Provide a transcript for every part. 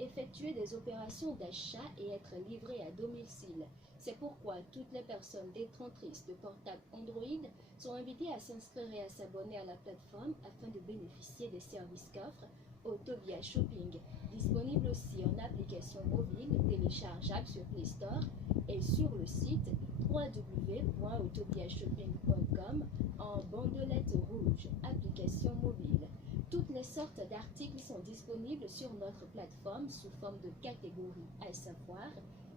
effectuer des opérations d'achat et être livré à domicile. C'est pourquoi toutes les personnes détentrices de portables Android sont invitées à s'inscrire et à s'abonner à la plateforme afin de bénéficier des services qu'offre Autobia Shopping, disponible aussi en application mobile téléchargeable sur Play Store et sur le site www.autobiashopping.com en bandelette rouge, application mobile. Toutes les sortes d'articles sont disponibles sur notre plateforme sous forme de catégories, à savoir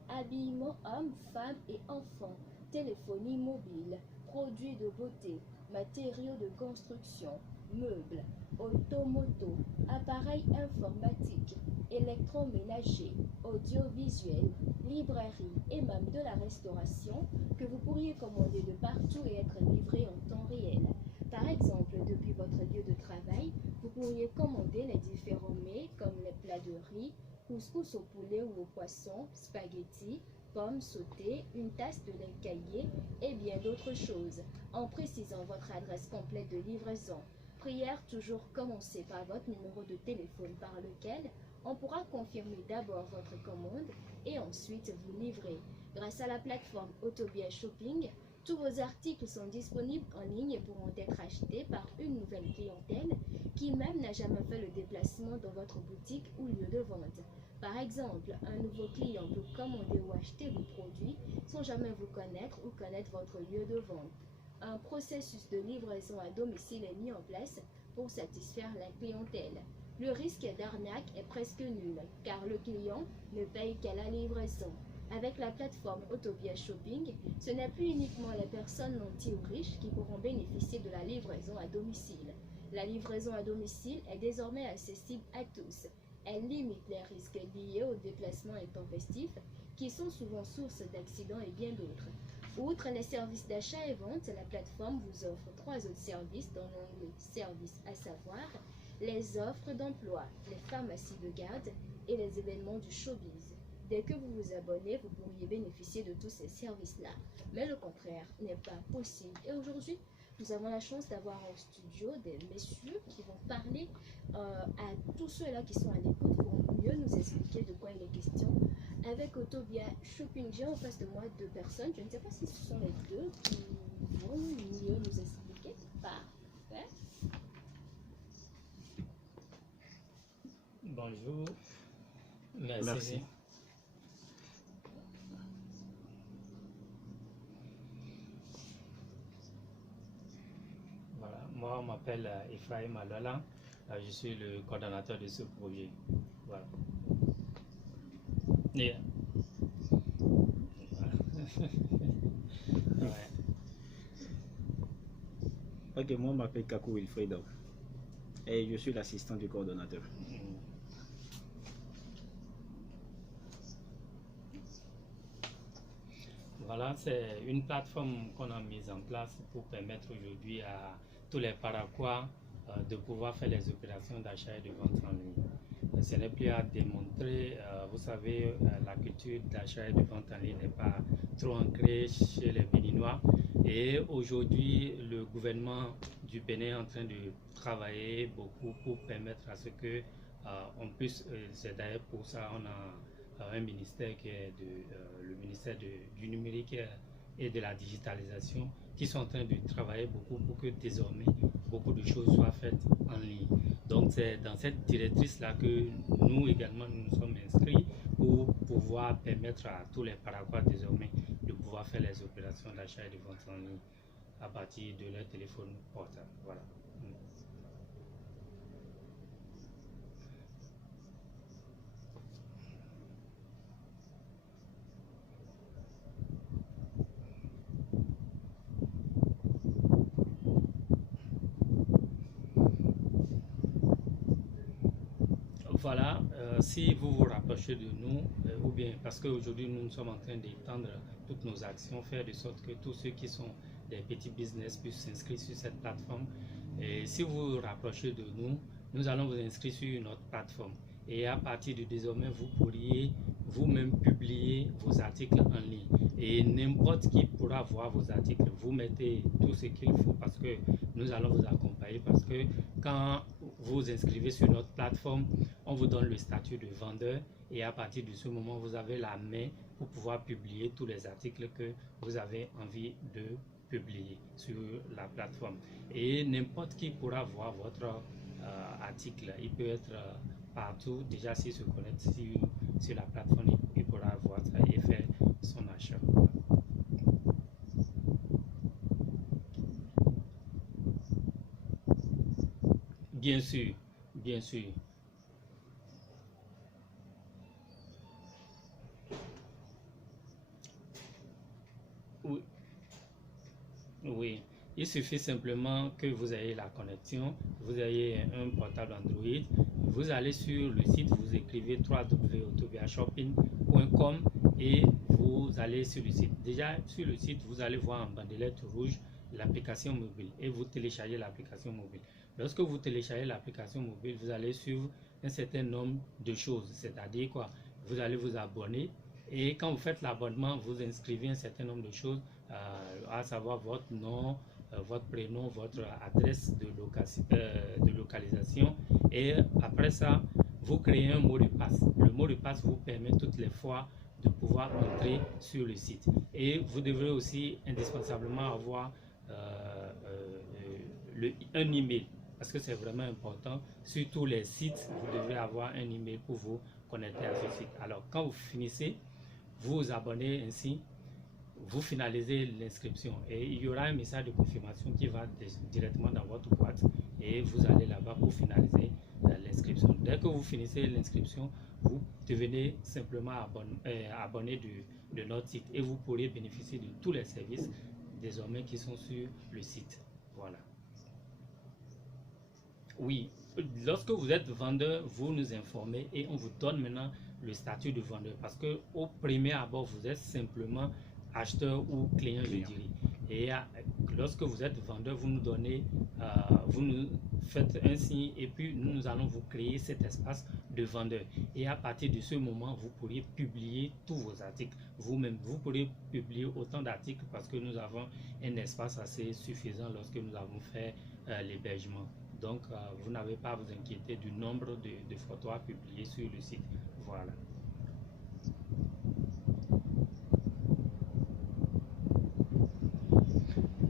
habillement hommes, femmes et enfants, téléphonie mobile, produits de beauté, matériaux de construction, meubles, automoto, appareils informatiques, électroménagers, audiovisuels, librairie et même de la restauration que vous pourriez commander de partout et être livré en temps réel. Par exemple, depuis votre lieu de travail, vous pourriez commander les différents mets comme les plats de riz, couscous au poulet ou au poisson, spaghettis, pommes sautées, une tasse de lait caillé et bien d'autres choses, en précisant votre adresse complète de livraison. Prière toujours commencer par votre numéro de téléphone par lequel on pourra confirmer d'abord votre commande et ensuite vous livrer. Grâce à la plateforme Autobia Shopping, tous vos articles sont disponibles en ligne et pourront être achetés par une nouvelle clientèle qui même n'a jamais fait le déplacement dans votre boutique ou lieu de vente. Par exemple, un nouveau client peut commander ou acheter vos produits sans jamais vous connaître ou connaître votre lieu de vente. Un processus de livraison à domicile est mis en place pour satisfaire la clientèle. Le risque d'arnaque est presque nul car le client ne paye qu'à la livraison. Avec la plateforme Autobia Shopping, ce n'est plus uniquement les personnes nantis ou riches qui pourront bénéficier de la livraison à domicile. La livraison à domicile est désormais accessible à tous. Elle limite les risques liés aux déplacements intempestifs qui sont souvent source d'accidents et bien d'autres. Outre les services d'achat et vente, la plateforme vous offre 3 autres services dans l'onglet Services, à savoir les offres d'emploi, les pharmacies de garde et les événements du showbiz. Dès que vous vous abonnez, vous pourriez bénéficier de tous ces services-là. Mais le contraire n'est pas possible. Et aujourd'hui, nous avons la chance d'avoir en studio des messieurs qui vont parler à tous ceux-là qui sont à l'écoute pour mieux nous expliquer de quoi il est question. Avec Autobia Shopping, j'ai en face de moi 2 personnes. Je ne sais pas si ce sont les deux qui vont mieux nous expliquer. Parfait. Bonjour. Merci. Voilà, moi on m'appelle Ephraim Alola, je suis le coordonnateur de ce projet. Voilà. Yeah. Ouais. Ok, moi, je m'appelle Kakou Wilfredo et je suis l'assistant du coordonnateur. Voilà, c'est une plateforme qu'on a mise en place pour permettre aujourd'hui à tous les paraquois de pouvoir faire les opérations d'achat et de vente en ligne. Ce n'est plus à démontrer, vous savez, la culture d'achat et de vente en ligne n'est pas trop ancrée chez les Béninois. Et aujourd'hui, le gouvernement du Bénin est en train de travailler beaucoup pour permettre à ce que on puisse, c'est d'ailleurs pour ça on a un ministère qui est le ministère du numérique et de la digitalisation qui sont en train de travailler beaucoup pour que désormais beaucoup de choses soient faites en ligne. Donc c'est dans cette directrice-là que nous également nous sommes inscrits pour pouvoir permettre à tous les Paraguayens désormais de pouvoir faire les opérations d'achat et de vente en ligne à partir de leur téléphone portable. Voilà. Voilà, si vous vous rapprochez de nous, ou bien parce qu'aujourd'hui nous sommes en train d'étendre toutes nos actions, faire de sorte que tous ceux qui sont des petits business puissent s'inscrire sur cette plateforme. Et si vous vous rapprochez de nous, nous allons vous inscrire sur notre plateforme. Et à partir de désormais, vous pourriez vous-même publier vos articles en ligne. Et n'importe qui pourra voir vos articles. Vous mettez tout ce qu'il faut parce que nous allons vous accompagner. Parce que quand vous vous inscrivez sur notre plateforme, on vous donne le statut de vendeur et à partir de ce moment, vous avez la main pour pouvoir publier tous les articles que vous avez envie de publier sur la plateforme. Et n'importe qui pourra voir votre article. Il peut être partout. Déjà, s'il se connecte sur la plateforme, il pourra voir ça et faire son achat. Bien sûr, bien sûr. Oui, oui. Il suffit simplement que vous ayez la connexion, vous ayez un portable Android, vous allez sur le site, vous écrivez www.autobiashopping.com et vous allez sur le site. Déjà sur le site, vous allez voir en bandelette rouge l'application mobile et vous téléchargez l'application mobile. Lorsque vous téléchargez l'application mobile, vous allez suivre un certain nombre de choses, c'est-à-dire quoi? Vous allez vous abonner et quand vous faites l'abonnement, vous inscrivez un certain nombre de choses, à savoir votre nom, votre prénom, votre adresse de localisation et après ça, vous créez un mot de passe. Le mot de passe vous permet toutes les fois de pouvoir entrer sur le site. Et vous devrez aussi indispensablement avoir un email parce que c'est vraiment important. Sur tous les sites, vous devrez avoir un email pour vous connecter à ce site. Alors, quand vous finissez, vous vous abonnez ainsi, vous finalisez l'inscription et il y aura un message de confirmation qui va directement dans votre boîte et vous allez là-bas pour finaliser l'inscription. Dès que vous finissez l'inscription, vous devenez simplement abonné de notre site et vous pourrez bénéficier de tous les services désormais qui sont sur le site. Voilà. Oui, lorsque vous êtes vendeur, vous nous informez et on vous donne maintenant le statut de vendeur parce que au premier abord, vous êtes simplement acheteur ou client, je dirais. Et lorsque vous êtes vendeur, vous nous donnez, vous nous faites un signe et puis nous allons vous créer cet espace de vendeur. Et à partir de ce moment, vous pourriez publier tous vos articles vous-même. Vous pourrez publier autant d'articles parce que nous avons un espace assez suffisant lorsque nous avons fait l'hébergement. Donc, vous n'avez pas à vous inquiéter du nombre de photos à publier sur le site. Voilà.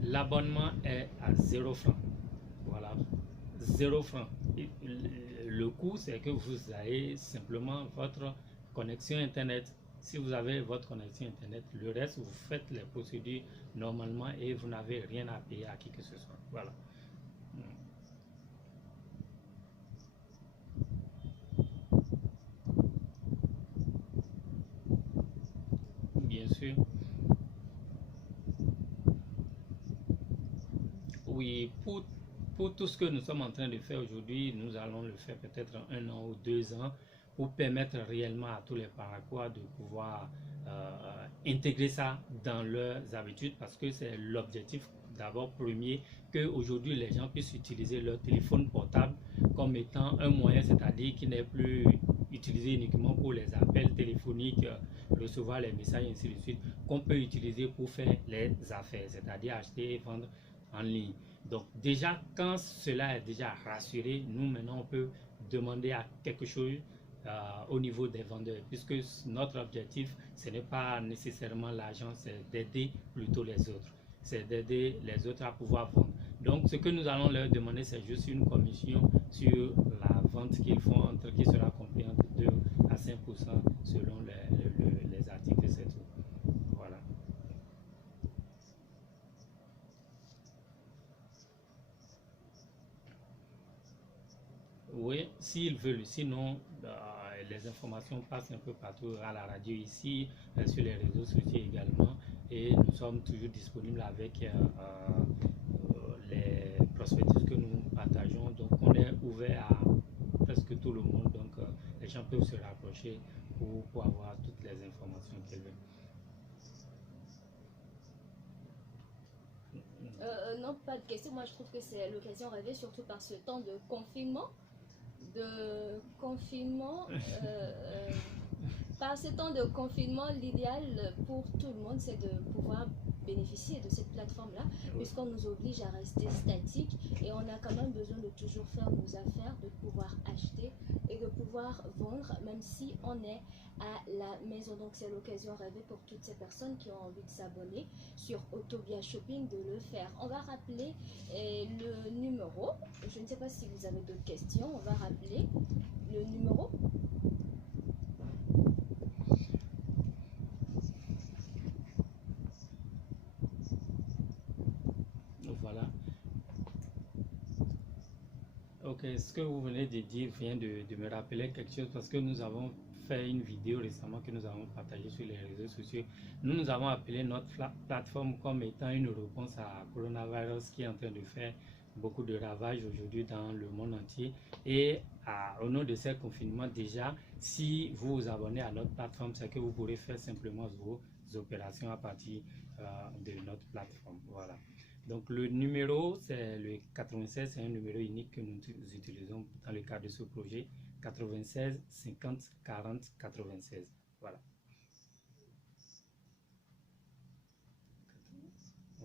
L'abonnement est à 0 francs. Voilà, 0 francs. Le coût, c'est que vous avez simplement votre connexion Internet. Si vous avez votre connexion Internet, le reste, vous faites les procédures normalement et vous n'avez rien à payer à qui que ce soit. Voilà. Bien sûr. Oui, pour tout ce que nous sommes en train de faire aujourd'hui, nous allons le faire peut-être en 1 an ou 2 ans pour permettre réellement à tous les Paraguayens de pouvoir intégrer ça dans leurs habitudes parce que c'est l'objectif d'abord premier que aujourd'hui les gens puissent utiliser leur téléphone portable comme étant un moyen, c'est-à-dire qui n'est plus utilisé uniquement pour les appels téléphoniques, recevoir les messages ainsi de suite, qu'on peut utiliser pour faire les affaires, c'est-à-dire acheter et vendre en ligne. Donc déjà, quand cela est déjà rassuré, nous maintenant on peut demander à quelque chose au niveau des vendeurs, puisque notre objectif, ce n'est pas nécessairement l'argent, c'est d'aider plutôt les autres. C'est d'aider les autres à pouvoir vendre. Donc ce que nous allons leur demander, c'est juste une commission sur la vente qu'ils font, qui sera comprise entre 2 à 5% selon les articles, c'est tout. Voilà. Oui, s'ils veulent. Sinon, les informations passent un peu partout à la radio ici, sur les réseaux sociaux également. Et nous sommes toujours disponibles avec les prospectus que nous partageons. Donc, on est ouvert à presque tout le monde. Donc, les gens peuvent se rapprocher pour avoir toutes les informations qu'ils veulent. Non, pas de question. Moi, je trouve que c'est l'occasion rêvée, surtout par ce temps de confinement. Par ce temps de confinement, l'idéal pour tout le monde, c'est de pouvoir bénéficier de cette plateforme-là, puisqu'on nous oblige à rester statique et on a quand même besoin de toujours faire nos affaires, de pouvoir acheter et de pouvoir vendre, même si on est à la maison. Donc c'est l'occasion rêvée pour toutes ces personnes qui ont envie de s'abonner sur Autobia Shopping de le faire. On va rappeler le numéro. Je ne sais pas si vous avez d'autres questions. On va rappeler le numéro. Voilà. Ok, ce que vous venez de dire vient de me rappeler quelque chose parce que nous avons fait une vidéo récemment que nous avons partagée sur les réseaux sociaux. Nous avons appelé notre plateforme comme étant une réponse à coronavirus qui est en train de faire beaucoup de ravages aujourd'hui dans le monde entier. Et au nom de ces confinements, déjà, si vous vous abonnez à notre plateforme, c'est que vous pourrez faire simplement vos opérations à partir de notre plateforme. Voilà. Donc le numéro, c'est le 96, c'est un numéro unique que nous utilisons dans le cadre de ce projet. 96 50 40 96. Voilà.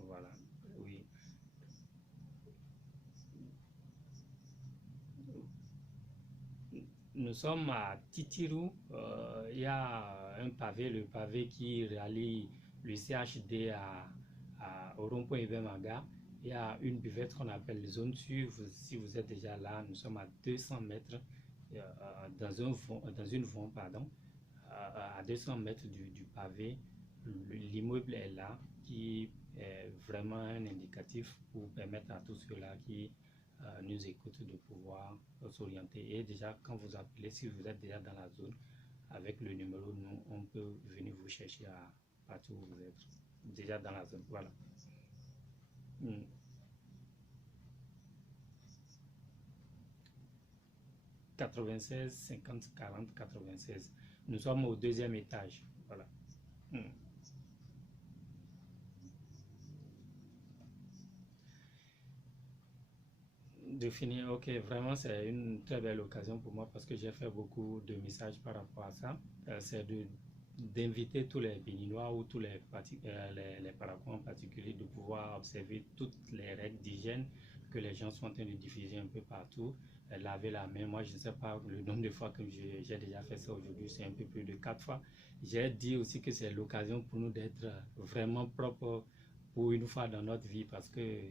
Voilà, oui. Nous sommes à Titirou. Il y a un pavé, le pavé qui rallie le CHD au rond-point Ibemaga. Il y a une buvette qu'on appelle zone sûre. Si vous êtes déjà là, nous sommes à 200 mètres dans une vont, pardon, à 200 mètres du pavé. L'immeuble est là, qui est vraiment un indicatif pour permettre à tous ceux-là qui nous écoutent de pouvoir s'orienter. Et déjà, quand vous appelez, si vous êtes déjà dans la zone, avec le numéro, nous, on peut venir vous chercher à partir où vous êtes déjà dans la zone. Voilà. 96 50 40 96. Nous sommes au deuxième étage. Voilà. De finir, ok, vraiment c'est une très belle occasion pour moi parce que j'ai fait beaucoup de messages par rapport à ça. C'est d'inviter tous les Béninois ou tous les Paraguayens en particulier de pouvoir observer toutes les règles d'hygiène que les gens sont en train de diffuser un peu partout. Laver la main, moi je ne sais pas le nombre de fois que j'ai déjà fait ça aujourd'hui, c'est un peu plus de 4 fois. J'ai dit aussi que c'est l'occasion pour nous d'être vraiment propres pour une fois dans notre vie parce que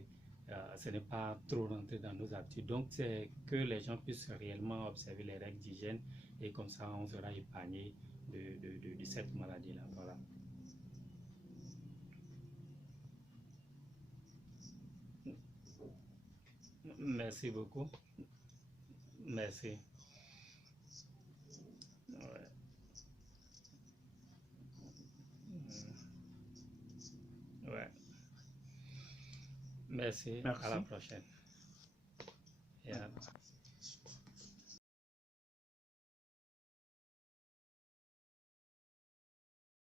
ce n'est pas trop rentré dans nos habitudes. Donc, c'est que les gens puissent réellement observer les règles d'hygiène et comme ça, on sera épargné de cette maladie-là. Voilà. Merci beaucoup. Merci. Ouais. Ouais. Merci. Merci. À la prochaine. Et à...